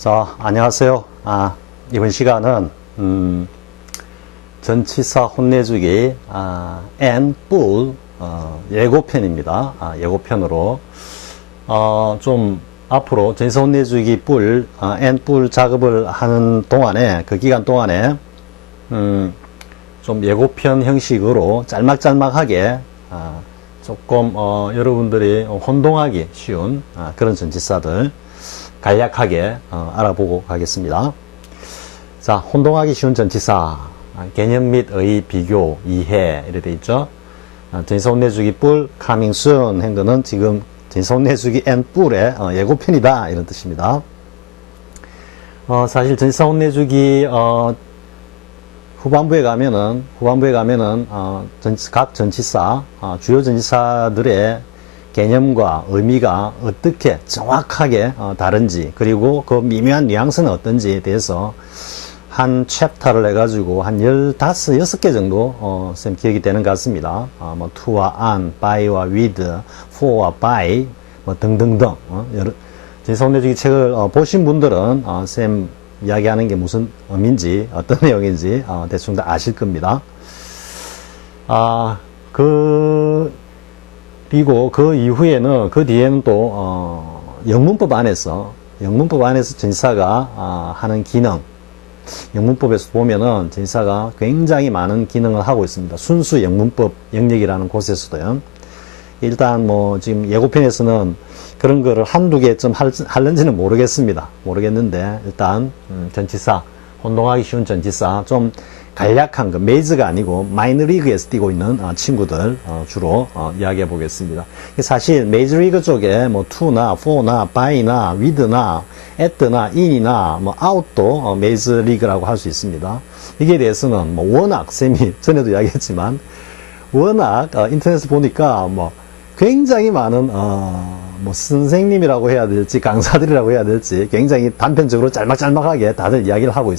자, 안녕하세요. 이번 시간은 전치사 혼내주기 and bull 예고편입니다. 예고편으로 좀 앞으로 전치사 혼내주기 bull and bull 작업을 하는 동안에 그 기간 동안에 좀 예고편 형식으로 짤막짤막하게 조금 여러분들이 혼동하기 쉬운 그런 전치사들 간략하게 알아보고 가겠습니다. 자, 혼동하기 쉬운 전치사 개념 및 의 비교 이해 이렇게 돼 있죠. 전치사 혼내주기 뿔 coming soon 한 거는 지금 전치사 혼내주기 and 뿔의 예고편이다 이런 뜻입니다. 사실 전치사 혼내주기 후반부에 가면은 각 전치사 주요 전치사들의 개념과 의미가 어떻게 정확하게 다른지, 그리고 그 미묘한 뉘앙스는 어떤지에 대해서 한 챕터를 해가지고 한 15, 6개 정도 쌤 기억이 되는 것 같습니다. 뭐 to와 on, by와 with, for와 by 뭐 등등등 여러 전치사 혼내주기 책을 보신 분들은 쌤 이야기하는 게 무슨 의미인지 어떤 내용인지 대충 다 아실 겁니다. 그리고 그 이후에는 그 뒤에는 또 영문법 안에서 전치사가 하는 기능, 영문법에서 보면은 전치사가 굉장히 많은 기능을 하고 있습니다. 순수 영문법 영역이라는 곳에서도요. 일단 뭐 지금 예고편에서는 그런 거를 한두 개쯤 할는지는 모르겠는데 일단 전치사 혼동하기 쉬운 전치사 좀 간략한 거, 메이즈가 아니고 마이너리그에서 뛰고 있는 친구들 주로 이야기해 보겠습니다. 사실 메이저리그 쪽에 뭐 to나 for나 by나 with나 at나 in이나 뭐 out도 메이저리그라고 할 수 있습니다. 이게 대해서는 뭐 워낙 쌤이 전에도 이야기했지만 워낙 인터넷에 보니까 뭐 굉장히 많은 뭐 선생님이라고 해야 될지 강사들이라고 해야 될지 굉장히 단편적으로 짤막짤막하게 다들 이야기를 하고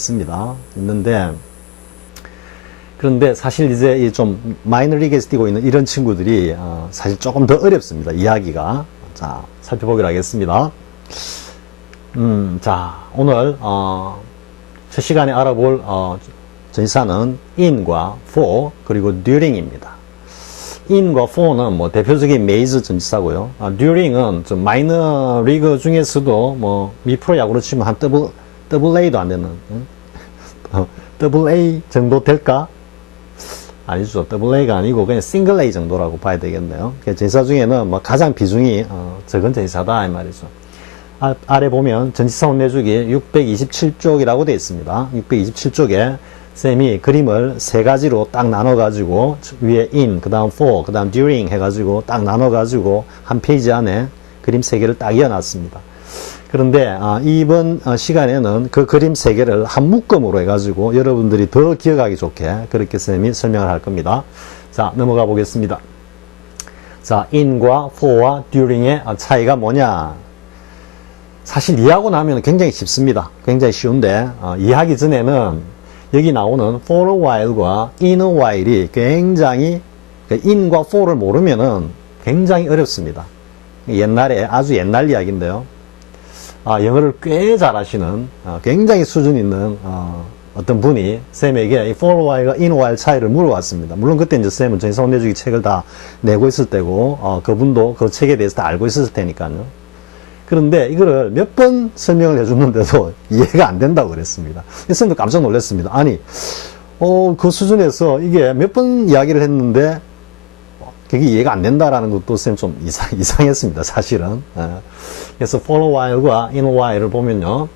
그런데 사실 이제 좀 마이너리그에서 뛰고 있는 이런 친구들이 사실 조금 더 어렵습니다. 이야기가. 자, 살펴보기로 하겠습니다. 자, 오늘 첫 시간에 알아볼 전치사는 in과 for 그리고 during입니다. in과 for는 뭐 대표적인 메이저 전치사고요. during은 좀 마이너 리그 중에서도 뭐 미프로 야구로 치면 한 더블 A도 안 되는 더블 A 정도 될까? 아니죠. 더블 A가 아니고 그냥 싱글 A 정도라고 봐야 되겠네요. 전치사 중에는 뭐 가장 비중이 적은 전치사다 이 말이죠. 아래 보면 전치사 혼내주기 627쪽이라고 되어 있습니다. 627쪽에 쌤이 그림을 세 가지로 딱 나눠가지고 위에 in, 그 다음 for, 그 다음 during 해가지고 딱 나눠가지고 한 페이지 안에 그림 세 개를 딱 이어놨습니다. 그런데 이번 시간에는 그 그림 세 개를 한 묶음으로 해가지고 여러분들이 더 기억하기 좋게 그렇게 쌤이 설명을 할 겁니다. 자, 넘어가 보겠습니다. 자, in과 for와 during의 차이가 뭐냐? 사실 이해하고 나면 굉장히 쉽습니다. 굉장히 쉬운데 이해하기 전에는 여기 나오는 for a while과 in a while이 굉장히 in과 for를 모르면은 굉장히 어렵습니다. 옛날에 아주 옛날 이야기인데요. 영어를 꽤 잘하시는 굉장히 수준 있는 어떤 분이 쌤에게 이 for a while과 in a while 차이를 물어봤습니다. 물론 그때 이제 쌤은 전치사 혼내주기 책을 다 내고 있을 때고 그분도 그 책에 대해서 다 알고 있었을 테니까요. 그런데 이거를 몇 번 설명을 해줬는데도 이해가 안 된다고 그랬습니다. 쌤도 깜짝 놀랐습니다. 아니, 그 수준에서 이게 몇 번 이야기를 했는데 그게 이해가 안 된다라는 것도 쌤 좀 이상했습니다. 사실은. 그래서 for a while과 in a while을 보면요.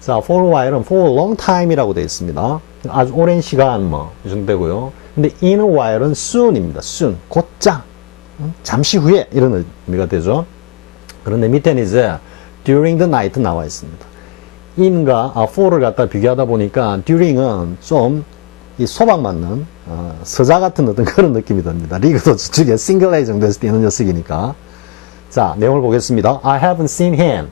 자, for a while은 for a long time이라고 되어 있습니다. 아주 오랜 시간 뭐 이 정도 되고요. 근데 in a while은 soon입니다. soon, 곧장, 잠시 후에 이런 의미가 되죠. 그런데 밑에는 이제 during the night 나와 있습니다. in과 for를 갖다 비교하다 보니까 during은 좀 이 소박 맞는 서자 같은 어떤 그런 느낌이 듭니다. 리그도 저쪽에 싱글 A 정도에서 뛰는 녀석이니까. 자, 내용을 보겠습니다. I haven't seen him.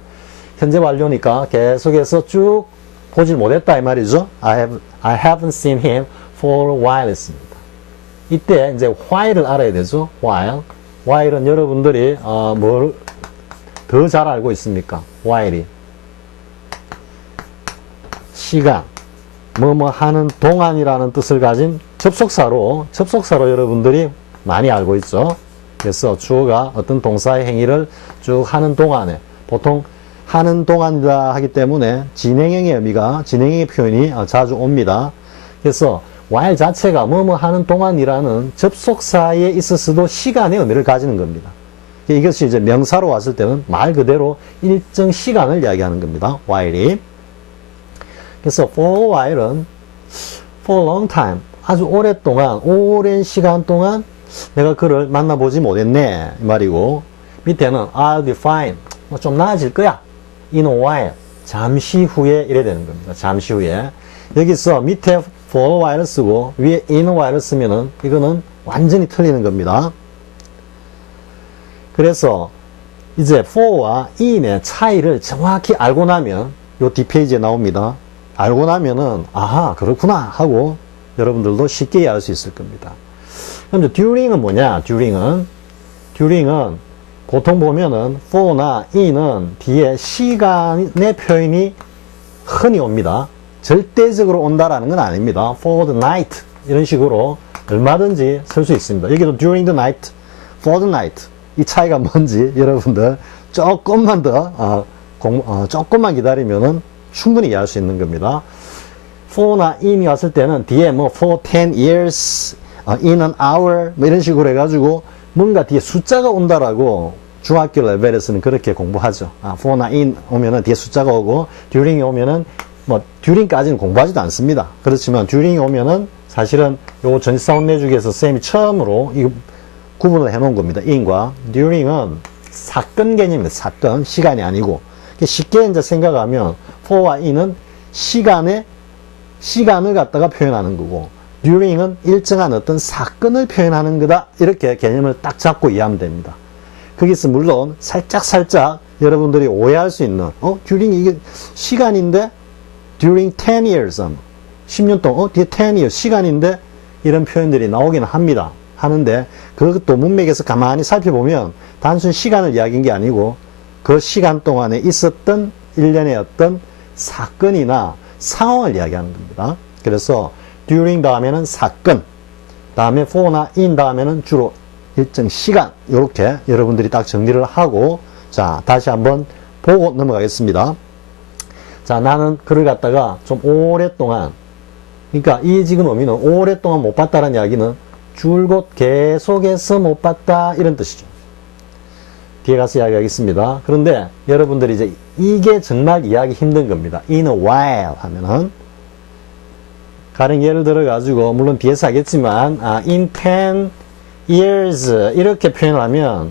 현재 완료니까 계속해서 쭉 보질 못했다 이 말이죠. I haven't seen him for a while 했습니다. 이때 이제 while을 알아야 되죠. while은 여러분들이 뭘 더 잘 알고 있습니까? while이 시간, 뭐뭐 하는 동안이라는 뜻을 가진 접속사로 여러분들이 많이 알고 있죠. 그래서 주어가 어떤 동사의 행위를 쭉 하는 동안에, 보통 하는 동안이다 하기 때문에 진행형의 의미가, 진행형의 표현이 자주 옵니다. 그래서 while 자체가 뭐뭐 하는 동안이라는 접속사에 있어서도 시간의 의미를 가지는 겁니다. 이것이 이제 명사로 왔을 때는 말 그대로 일정 시간을 이야기하는 겁니다. while이. 그래서 for a while은 for a long time, 아주 오랫동안, 오랜 시간 동안 내가 그를 만나보지 못했네 이 말이고, 밑에는 I'll be fine, 좀 나아질 거야, in a while, 잠시 후에 이래 되는 겁니다. 잠시 후에. 여기서 밑에 for a while을 쓰고 위에 in a while을 쓰면은 이거는 완전히 틀리는 겁니다. 그래서 이제 for와 in의 차이를 정확히 알고 나면 요 뒷페이지에 나옵니다. 알고 나면은 아하 그렇구나 하고 여러분들도 쉽게 이해할 수 있을 겁니다. 그럼 during은 뭐냐? during은 보통 보면은 for나 in은 뒤에 시간의 표현이 흔히 옵니다. 절대적으로 온다라는 건 아닙니다. for the night 이런 식으로 얼마든지 쓸 수 있습니다. 여기도 during the night, for the night 이 차이가 뭔지 여러분들 조금만 더 조금만 기다리면은 충분히 이해할 수 있는 겁니다. for나 in이 왔을 때는 뒤에 뭐 for 10 years, in an hour 뭐 이런 식으로 해가지고 뭔가 뒤에 숫자가 온다라고 중학교 레벨에서는 그렇게 공부하죠. for나 in 오면은 뒤에 숫자가 오고 during이 오면은 뭐 during까지는 공부하지도 않습니다. 그렇지만 during이 오면은 사실은 요 전치사원 내주기에서 쌤이 처음으로 이 구분을 해놓은 겁니다. in과 during은 사건 개념입니다. 사건, 시간이 아니고. 쉽게 이제 생각하면 for와 in은 시간을 갖다가 표현하는 거고 during은 일정한 어떤 사건을 표현하는 거다. 이렇게 개념을 딱 잡고 이해하면 됩니다. 거기서 물론 살짝 여러분들이 오해할 수 있는 during 이게 시간인데 during 10 years 10년 동안 뒤에 10 years 시간인데 이런 표현들이 나오기는 합니다. 하는데 그것도 문맥에서 가만히 살펴보면 단순 시간을 이야기한 게 아니고 그 시간 동안에 있었던 일련의 어떤 사건이나 상황을 이야기하는 겁니다. 그래서 during 다음에는 사건, 다음에 for나 in 다음에는 주로 일정 시간, 이렇게 여러분들이 딱 정리를 하고, 자, 다시 한번 보고 넘어가겠습니다. 자, 나는 그를 갖다가 좀 오랫동안, 그러니까 이 지금 의미는 오랫동안 못 봤다는 이야기는 줄곧 계속해서 못 봤다 이런 뜻이죠. 뒤에 가서 이야기하겠습니다. 그런데 여러분들이 이제 이게 정말 이해하기 힘든 겁니다. in a while 하면은 가령 예를 들어 가지고 물론 뒤에서 하겠지만 in 10 years 이렇게 표현하면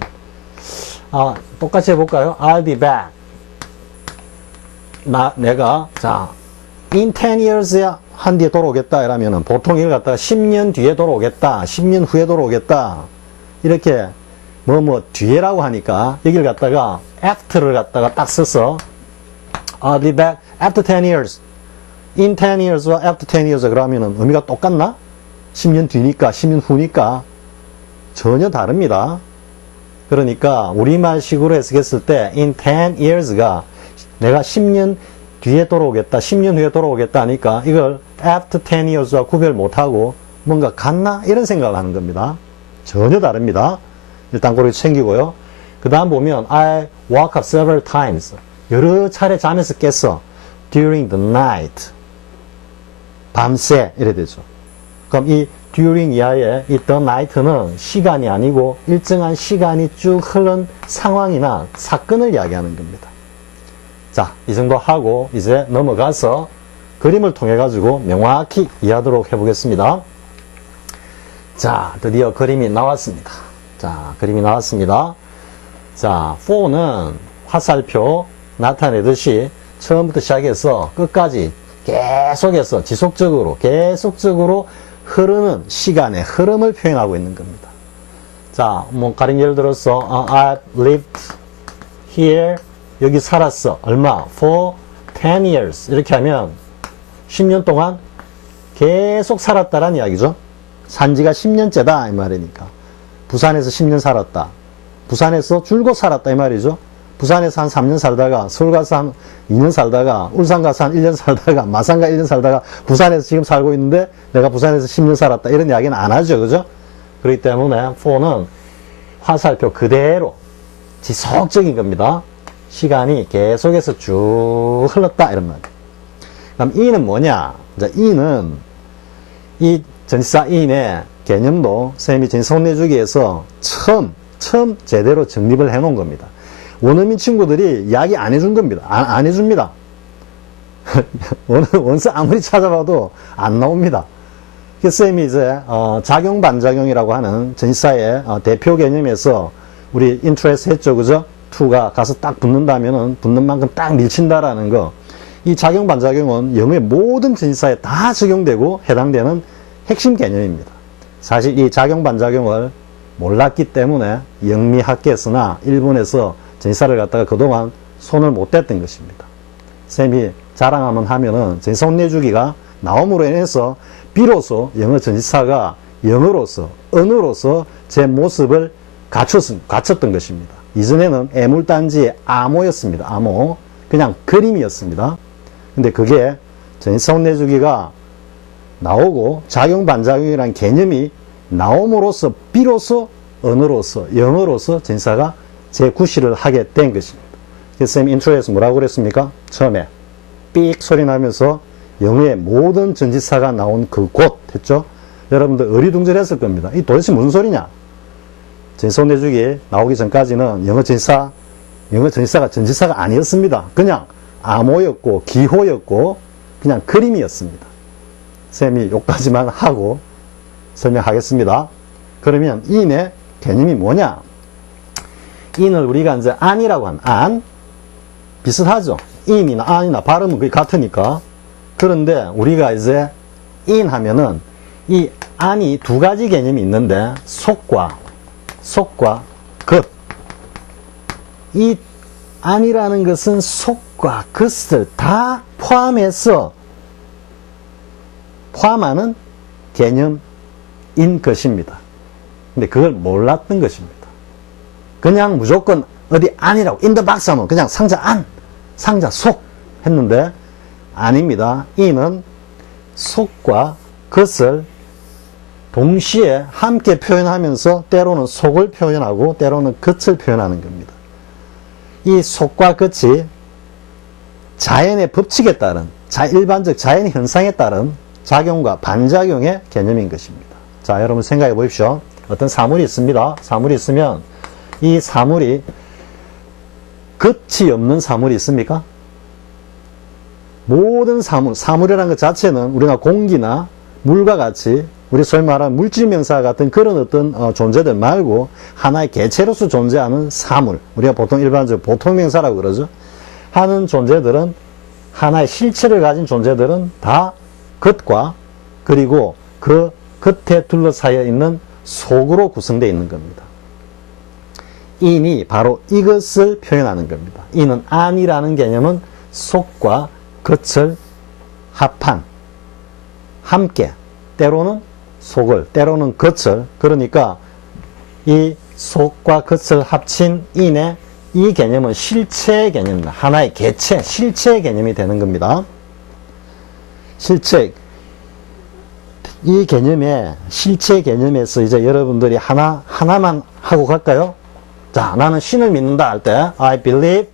똑같이 해볼까요? I'll be back. 내가 자 in 10 years야 한 뒤에 돌아오겠다 이러면은 보통 이걸 갖다가 10년 뒤에 돌아오겠다, 10년 후에 돌아오겠다 이렇게 뭐 뒤에라고 하니까 여기를 갖다가 after를 갖다가 딱 써서 I'll be back after 10 years. in 10 years와 after 10 years 그러면은 의미가 똑같나? 10년 뒤니까 10년 후니까 전혀 다릅니다. 그러니까 우리말식으로 해석했을 때 in 10 years가 내가 10년 뒤에 돌아오겠다, 10년 후에 돌아오겠다 하니까 이걸 after 10 years와 구별 못하고 뭔가 같나? 이런 생각을 하는 겁니다. 전혀 다릅니다. 일단 그렇게 챙기고요. 그 다음 보면 I woke up several times. 여러 차례 잠에서 깼어. during the night. 밤새 이래 되죠. 그럼 이 during 이하의 이 the night는 시간이 아니고 일정한 시간이 쭉 흐른 상황이나 사건을 이야기하는 겁니다. 자, 이 정도 하고 이제 넘어가서 그림을 통해 가지고 명확히 이해하도록 해보겠습니다. 자, 드디어 그림이 나왔습니다. 자, 그림이 나왔습니다. 자, for는 화살표 나타내듯이 처음부터 시작해서 끝까지 계속해서 계속적으로 흐르는 시간의 흐름을 표현하고 있는 겁니다. 자, 뭐 가령 예를 들어서 I've lived here 여기 살았어. 얼마? For 10 years 이렇게 하면 10년 동안 계속 살았다라는 이야기죠. 산지가 10년째다 이 말이니까 부산에서 10년 살았다. 부산에서 줄곧 살았다 이 말이죠. 부산에서 한 3년 살다가 서울 가서 한 2년 살다가 울산 가서 한 1년 살다가 마산가 1년 살다가 부산에서 지금 살고 있는데 내가 부산에서 10년 살았다 이런 이야기는 안 하죠. 그죠? 그렇기 때문에 for는 화살표 그대로 지속적인 겁니다. 시간이 계속해서 쭉 흘렀다 이런 말. 그럼 이는 뭐냐? 자, 이는 이 전치사 인의 개념도 쌤이 전치사혼내주기에서 처음 제대로 정립을 해 놓은 겁니다. 원어민 친구들이 이야기 안 해준 겁니다. 안 해줍니다. 원서 아무리 찾아봐도 안 나옵니다. 그래서 쌤이 이제 작용 반작용이라고 하는 전치사의 대표 개념에서 우리 인트레스 했죠. 그죠? to가 가서 딱 붙는다면은 붙는 만큼 딱 밀친다라는 거. 이 작용 반작용은 영어의 모든 전치사에 다 적용되고 해당되는 핵심 개념입니다. 사실 이 작용 반작용을 몰랐기 때문에 영미학계에서나 일본에서 전치사를 갖다가 그동안 손을 못 댔던 것입니다. 쌤이 자랑하면 하면은 전치사 혼내주기가 나옴으로 인해서 비로소 영어 전치사가 영어로서 언어로서 제 모습을 갖췄던 것입니다. 이전에는 애물단지의 암호였습니다. 암호. 그냥 그림이었습니다. 근데 그게 전치사 혼내주기가 나오고 작용 반작용이라는 개념이 나옴으로써 비로소 언어로서 영어로서 전치사가 재구실을 하게 된 것입니다. 그래서 쌤 인트로에서 뭐라고 그랬습니까? 처음에 삑 소리 나면서 영어의 모든 전치사가 나온 그곳 했죠? 여러분들 어리둥절했을 겁니다. 이 도대체 무슨 소리냐? 전치사 혼내주기 나오기 전까지는 영어 전치사가 전치사가 아니었습니다. 그냥 암호였고 기호였고 그냥 그림이었습니다. 쌤이 여기까지만 하고 설명하겠습니다. 그러면 인의 개념이 뭐냐? 인을 우리가 이제 안이라고 하는 안 비슷하죠. 인이나 안이나 발음은 거의 같으니까. 그런데 우리가 이제 인 하면은 이 안이 두 가지 개념이 있는데 속과 것. 이 안이라는 것은 속과 것을 다 포함하는 개념인 것입니다. 근데 그걸 몰랐던 것입니다. 그냥 무조건 어디 안이라고 in the box 하면 그냥 상자 안, 상자 속 했는데 아닙니다. 이는 속과 것을 동시에 함께 표현하면서 때로는 속을 표현하고 때로는 겉을 표현하는 겁니다. 이 속과 겉이 자연의 법칙에 따른 일반적 자연 현상에 따른 작용과 반작용의 개념인 것입니다. 자, 여러분 생각해 보십시오. 어떤 사물이 있습니다. 사물이 있으면 이 사물이 겉이 없는 사물이 있습니까? 모든 사물이라는 것 자체는 우리가 공기나 물과 같이 우리 소위 말하는 물질명사 같은 그런 어떤 존재들 말고 하나의 개체로서 존재하는 사물, 우리가 보통 일반적으로 보통명사라고 그러죠. 하는 존재들은 하나의 실체를 가진 존재들은 다 겉과 그리고 그 겉에 둘러싸여 있는 속으로 구성되어 있는 겁니다. 인이 바로 이것을 표현하는 겁니다. 인은 안이라는 개념은 속과 겉을 합한, 함께, 때로는 속을, 때로는 겉을, 그러니까 이 속과 겉을 합친 인의 이 개념은 실체의 개념입니다. 하나의 개체, 실체의 개념이 되는 겁니다. 실체. 이 개념에, 실체 개념에서 이제 여러분들이 하나만 하고 갈까요? 자, 나는 신을 믿는다 할 때, I believe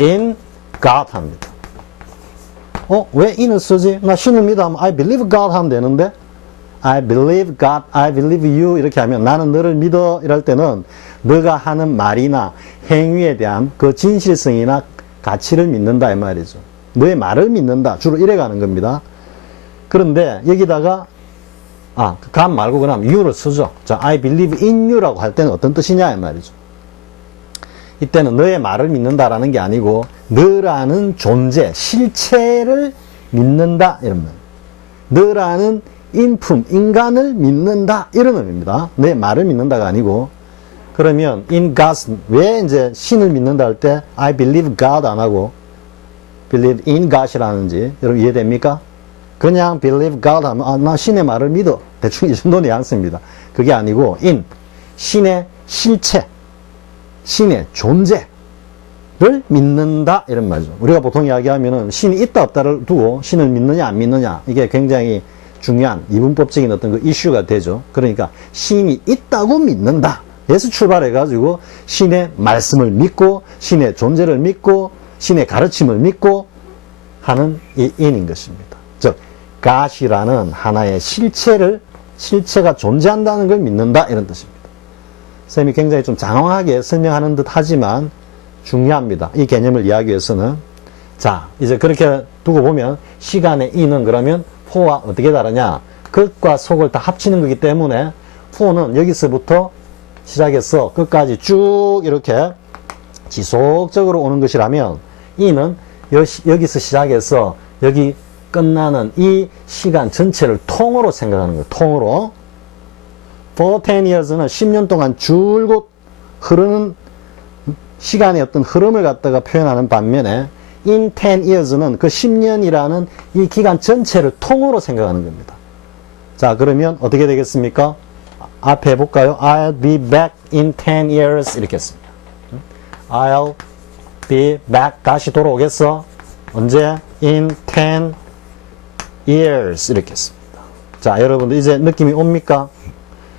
in God 합니다. 왜 in을 쓰지? 나 신을 믿어 하면 I believe God 하면 되는데, I believe God, I believe you 이렇게 하면 나는 너를 믿어 이럴 때는 너가 하는 말이나 행위에 대한 그 진실성이나 가치를 믿는다 이 말이죠. 너의 말을 믿는다. 주로 이래 가는 겁니다. 그런데 여기다가 God 말고 그럼 you를 쓰죠. 자, I believe in you라고 할 때는 어떤 뜻이냐 이 말이죠. 이때는 너의 말을 믿는다라는 게 아니고 너라는 존재, 실체를 믿는다 이런 말. 너라는 인품, 인간을 믿는다 이런 의미입니다. 내 말을 믿는다가 아니고. 그러면 in God, 왜 이제 신을 믿는다 할 때 I believe God 안 하고 believe in God이라는지 여러분 이해됩니까? 그냥 believe God 하면 나 신의 말을 믿어. 대충 이 정도 뉘앙스입니다. 그게 아니고 in, 신의 실체, 신의 존재를 믿는다 이런 말이죠. 우리가 보통 이야기하면은 신이 있다 없다를 두고 신을 믿느냐 안 믿느냐 이게 굉장히 중요한 이분법적인 어떤 그 이슈가 되죠. 그러니까 신이 있다고 믿는다. 에서 출발해 가지고 신의 말씀을 믿고 신의 존재를 믿고 신의 가르침을 믿고 하는 이 인인 것입니다. 즉 God이라는 하나의 실체가 존재한다는 걸 믿는다 이런 뜻입니다. 쌤이 굉장히 좀 장황하게 설명하는 듯 하지만 중요합니다. 이 개념을 이해하기 위해서는. 자, 이제 그렇게 두고 보면 시간의 in은 그러면 for와 어떻게 다르냐? 끝과 속을 다 합치는 거기 때문에 for는 여기서부터 시작해서 끝까지 쭉 이렇게 지속적으로 오는 것이라면 in은 여기서 시작해서 여기 끝나는 이 시간 전체를 통으로 생각하는 거예요. 통으로. For 10 years는 10년 동안 줄곧 흐르는 시간의 어떤 흐름을 갖다가 표현하는 반면에 in 10 years는 그 10년이라는 이 기간 전체를 통으로 생각하는 겁니다. 자, 그러면 어떻게 되겠습니까? 앞에 해볼까요? I'll be back in 10 years 이렇게 했습니다. I'll be back 다시 돌아오겠어. 언제? in 10 years 이렇게 했습니다. 자, 여러분들 이제 느낌이 옵니까?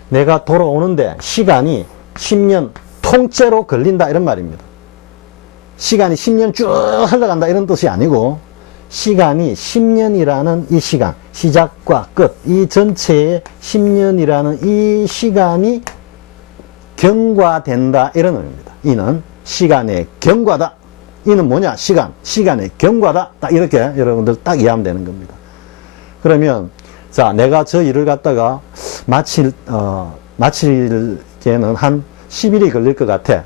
내가 돌아오는데 시간이 10년 통째로 걸린다 이런 말입니다. 시간이 10년 쭉 흘러간다 이런 뜻이 아니고 시간이 10년이라는 이 시간, 시작과 끝, 이 전체의 10년이라는 이 시간이 경과된다 이런 의미입니다. 이는 시간의 경과다. 이는 뭐냐? 시간의 경과다. 딱 이렇게 여러분들 딱 이해하면 되는 겁니다. 그러면 자, 내가 저 일을 갖다가 마치기에는 한 10일이 걸릴 것 같아.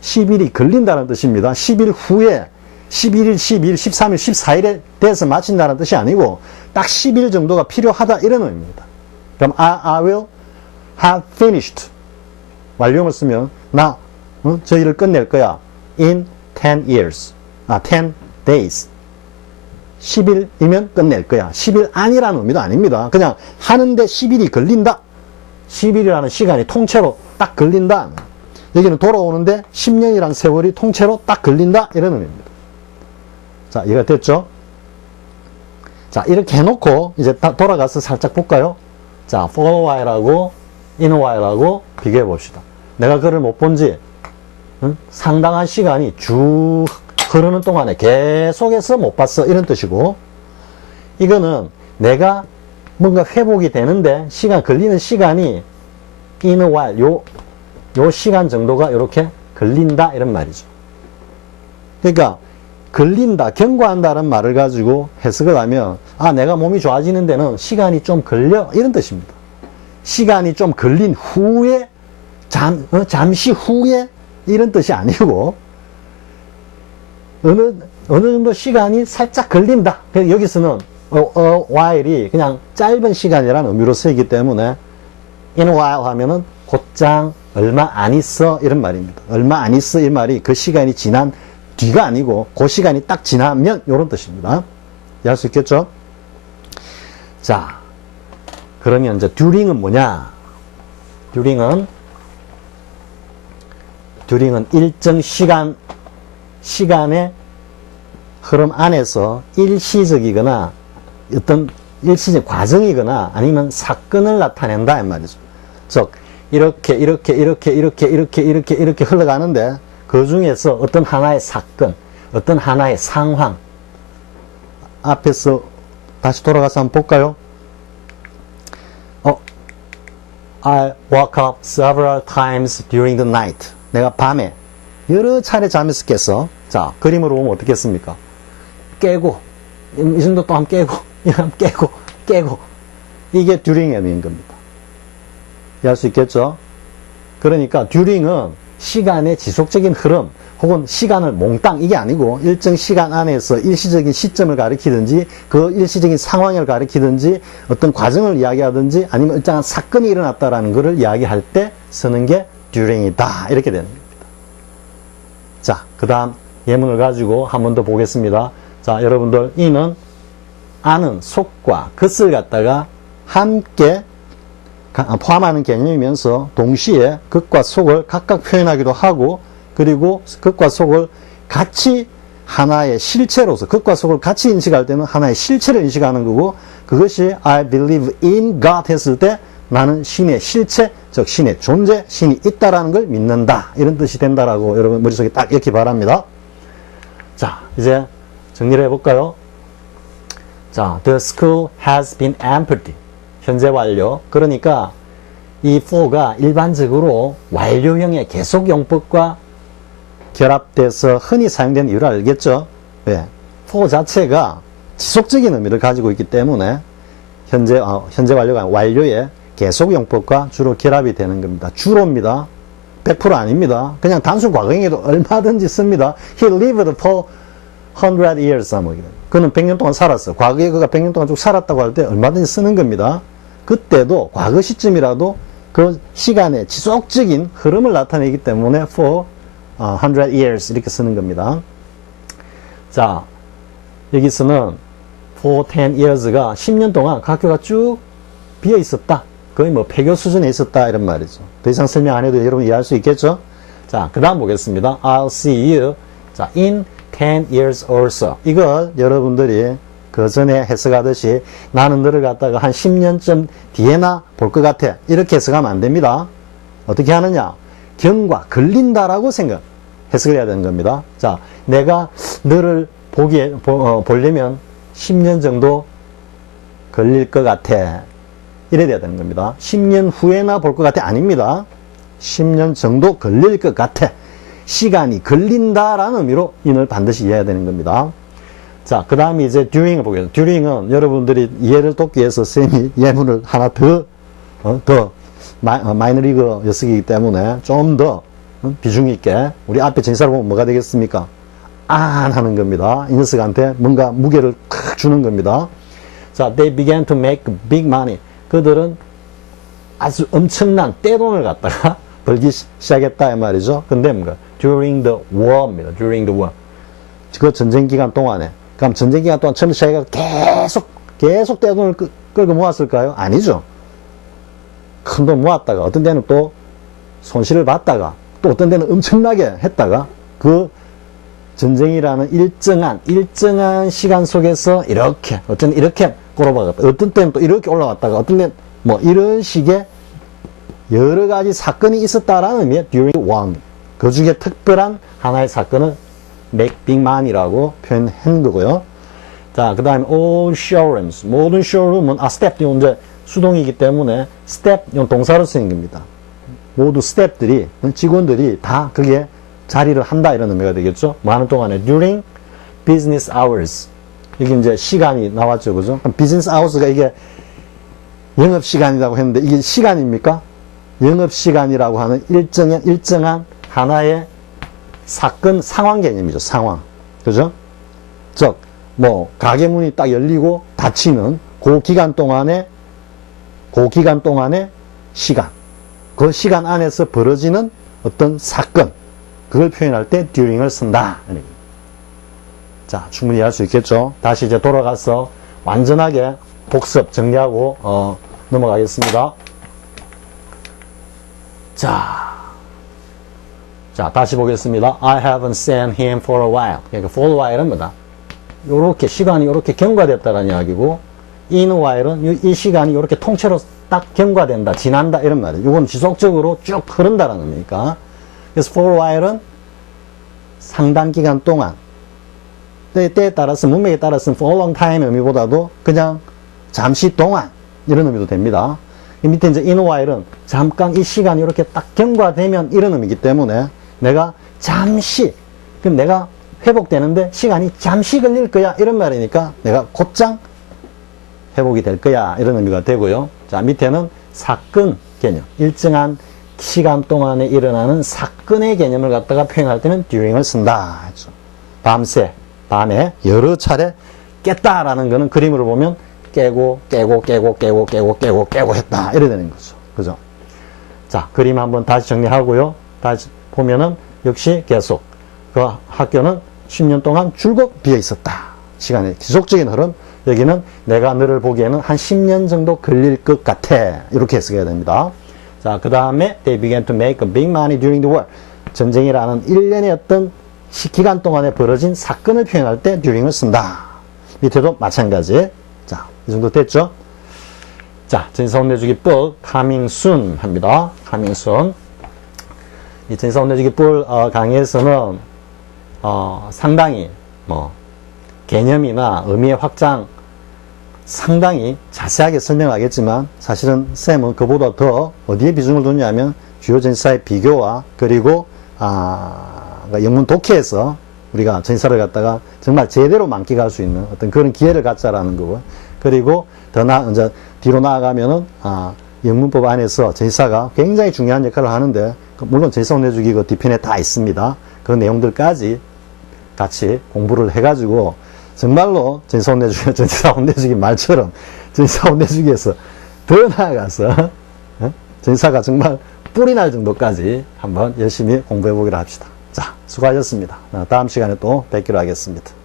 10일이 걸린다는 뜻입니다. 10일 후에 11일, 12일, 13일, 14일에 돼서 마친다는 뜻이 아니고 딱 10일 정도가 필요하다 이런 의미입니다. 그럼 I will have finished. 완료형을 쓰면 저 일을 끝낼 거야. in 10 years. 10 days. 10일이면 끝낼 거야. 10일 아니라는 의미도 아닙니다. 그냥 하는데 10일이 걸린다. 10일이라는 시간이 통째로 딱 걸린다. 여기는 돌아오는데 10년이란 세월이 통째로 딱 걸린다. 이런 의미입니다. 자, 이해가 됐죠? 자, 이렇게 해놓고 이제 돌아가서 살짝 볼까요? 자, for a while하고 in a while하고 비교해 봅시다. 내가 그를 못 본지 상당한 시간이 쭉 흐르는 동안에 계속해서 못 봤어 이런 뜻이고, 이거는 내가 뭔가 회복이 되는데 걸리는 시간이 in a while 요 시간 정도가 이렇게 걸린다 이런 말이죠. 그러니까 걸린다, 경과한다는 말을 가지고 해석을 하면 내가 몸이 좋아지는 데는 시간이 좀 걸려 이런 뜻입니다. 시간이 좀 걸린 후에 잠시 후에 이런 뜻이 아니고 어느 정도 시간이 살짝 걸린다. 여기서는 while이 그냥 짧은 시간이라는 의미로 쓰이기 때문에 in a while 하면은 곧장 얼마 안 있어 이런 말입니다. 얼마 안 있어 이 말이 그 시간이 지난 뒤가 아니고 그 시간이 딱 지나면 이런 뜻입니다. 이해할 수 있겠죠? 자, 그러면 이제 during은 뭐냐? during은 일정 시간의 흐름 안에서 일시적이거나 어떤 일시적 과정이거나 아니면 사건을 나타낸다 이 말이죠. 즉 이렇게 흘러가는데 그 중에서 어떤 하나의 사건, 어떤 하나의 상황, 앞에서 다시 돌아가서 한번 볼까요? I woke up several times during the night. 내가 밤에 여러 차례 잠에서 깼어. 자, 그림으로 보면 어떻겠습니까? 깨고, 이 정도 동안 깨고, 깨고. 이게 during인 겁니다. 이해할 수 있겠죠? 그러니까 during은 시간의 지속적인 흐름 혹은 시간을 몽땅 이게 아니고 일정 시간 안에서 일시적인 시점을 가리키든지 그 일시적인 상황을 가리키든지 어떤 과정을 이야기하든지 아니면 일정한 사건이 일어났다라는 것을 이야기할 때 쓰는 게 during이다 이렇게 되는 겁니다. 자, 그 다음 예문을 가지고 한 번 더 보겠습니다. 자, 여러분들 이는 아는 속과 것을 갖다가 함께 포함하는 개념이면서 동시에 극과 속을 각각 표현하기도 하고 그리고 극과 속을 같이 하나의 실체로서 극과 속을 같이 인식할 때는 하나의 실체를 인식하는 거고 그것이 I believe in God 했을 때 나는 신의 실체, 즉 신의 존재, 신이 있다라는 걸 믿는다 이런 뜻이 된다라고 여러분 머릿속에 딱 익히 바랍니다. 자, 이제 정리를 해볼까요? 자, the school has been emptied. 현재 완료. 그러니까 이 for가 일반적으로 완료형의 계속용법과 결합돼서 흔히 사용되는 이유를 알겠죠? 왜? for 자체가 지속적인 의미를 가지고 있기 때문에 현재 완료가 완료의 계속용법과 주로 결합이 되는 겁니다. 주로입니다. 100% 아닙니다. 그냥 단순 과거형에도 얼마든지 씁니다. He lived for 100 years. 그는 100년 동안 살았어. 과거에 그가 100년 동안 쭉 살았다고 할 때 얼마든지 쓰는 겁니다. 그때도 과거 시점이라도 그 시간의 지속적인 흐름을 나타내기 때문에 for 100 years 이렇게 쓰는 겁니다. 자, 여기서는 for 10 years가 10년 동안 학교가 쭉 비어 있었다. 거의 뭐 폐교 수준에 있었다 이런 말이죠. 더 이상 설명 안 해도 여러분 이해할 수 있겠죠? 자, 그 다음 보겠습니다. I'll see you. 자, in 10 years or so. 이걸 여러분들이 그 전에 해석하듯이 나는 너를 갖다가 한 10년쯤 뒤에나 볼 것 같아. 이렇게 해석하면 안 됩니다. 어떻게 하느냐? 경과, 걸린다라고 해석을 해야 되는 겁니다. 자, 내가 너를 보려면 10년 정도 걸릴 것 같아. 이래야 되는 겁니다. 10년 후에나 볼 것 같아. 아닙니다. 10년 정도 걸릴 것 같아. 시간이 걸린다라는 의미로 in을 반드시 이해해야 되는 겁니다. 자, 그 다음에 이제 during을 보겠습니다. during은 여러분들이 이해를 돕기 위해서 쌤이 예문을 하나 더 마이너리그 녀석이기 때문에 좀 더 비중 있게 우리 앞에 전치사를 보면 뭐가 되겠습니까? 안 하는 겁니다. 이 녀석한테 뭔가 무게를 탁 주는 겁니다. 자, they began to make big money. 그들은 아주 엄청난 떼돈을 갖다가 벌기 시작했다 이 말이죠. 근데 뭔가 during the war입니다. during the war. 그 전쟁 기간 동안에. 그럼 전쟁 기간 동안 처음 시작해서 계속 떼돈을 끌고 모았을까요? 아니죠. 큰 돈 모았다가 어떤 데는 또 손실을 봤다가 또 어떤 데는 엄청나게 했다가 그 전쟁이라는 일정한 시간 속에서 이렇게 어떤 이렇게 꼬라박았다. 어떤 때는 또 이렇게 올라갔다가 어떤 때는 뭐 이런 식의 여러 가지 사건이 있었다라는 의미의 during one. 그 중에 특별한 하나의 사건을 make big money라고 표현한 거고요. 자, 그 다음에 all showrooms. 모든 showroom은 step 이제 수동이기 때문에 step 이 동사로 쓰인 겁니다. 모두 스텝들이 직원들이 다 그게 자리를 한다 이런 의미가 되겠죠. 뭐 하는 동안에 during business hours. 이게 이제 시간이 나왔죠. 그죠? 비즈니스 아워스가 이게 영업시간이라고 했는데 이게 시간입니까? 영업시간이라고 하는 일정한 하나의 사건, 상황 개념이죠. 상황. 그죠? 즉, 뭐, 가게 문이 딱 열리고 닫히는 그 기간 동안의 시간. 그 시간 안에서 벌어지는 어떤 사건. 그걸 표현할 때 during을 쓴다. 자, 충분히 할 수 있겠죠. 다시 이제 돌아가서 완전하게 복습 정리하고 넘어가겠습니다. 자, 다시 보겠습니다. I haven't seen him for a while. 그러니까 for a while은 뭐다? 요렇게 시간이 요렇게 경과됐다는 이야기고 in a while은 이 시간이 요렇게 통째로 딱 경과된다, 지난다 이런 말이에요. 이건 지속적으로 쭉 흐른다는 의미니까. 그래서 for a while은 상당 기간 동안 때에 따라서 문맥에 따라서는 for a long time 의미보다도 그냥 잠시 동안 이런 의미도 됩니다. 이 밑에 이제 in a while은 잠깐 이 시간이 이렇게 딱 경과되면 이런 의미이기 때문에 내가 잠시 그럼 내가 회복되는데 시간이 잠시 걸릴 거야 이런 말이니까 내가 곧장 회복이 될 거야 이런 의미가 되고요. 자, 밑에는 사건 개념, 일정한 시간 동안에 일어나는 사건의 개념을 갖다가 표현할 때는 during을 쓴다. 밤에 여러 차례 깼다라는 거는 그림으로 보면 깨고 했다. 이래 되는 거죠. 그죠? 자, 그림 한번 다시 정리하고요. 다시 보면은 역시 계속 그 학교는 10년 동안 줄곧 비어 있었다. 시간의 지속적인 흐름 여기는 내가 너를 보기에는 한 10년 정도 걸릴 것 같아. 이렇게 해석해야 됩니다. 자, 그 다음에 they began to make a big money during the war. 전쟁이라는 일련의 어떤 기간 동안에 벌어진 사건을 표현할 때 during을 쓴다. 밑에도 마찬가지. 자, 이 정도 됐죠? 자, 전사혼내주기법 coming soon 합니다. coming soon. 이 전사혼내주기법 강의에서는 상당히 개념이나 의미의 확장 상당히 자세하게 설명하겠지만 사실은 쌤은 그보다 더 어디에 비중을 두냐면 주요 전사의 비교와 그리고 그러니까 영문 독해에서 우리가 전사를 갖다가 정말 제대로 만끽할 수 있는 어떤 그런 기회를 갖자라는 거고, 그리고 이제 뒤로 나아가면은 영문법 안에서 전사가 굉장히 중요한 역할을 하는데, 물론 전사 혼내주기 그 뒤편에 다 있습니다. 그 내용들까지 같이 공부를 해가지고 정말로 전사 혼내주기 말처럼 전사 혼내주기에서 더 나아가서 전사가 정말 뿔이 날 정도까지 한번 열심히 공부해 보기로 합시다. 자, 수고하셨습니다. 다음 시간에 또 뵙기로 하겠습니다.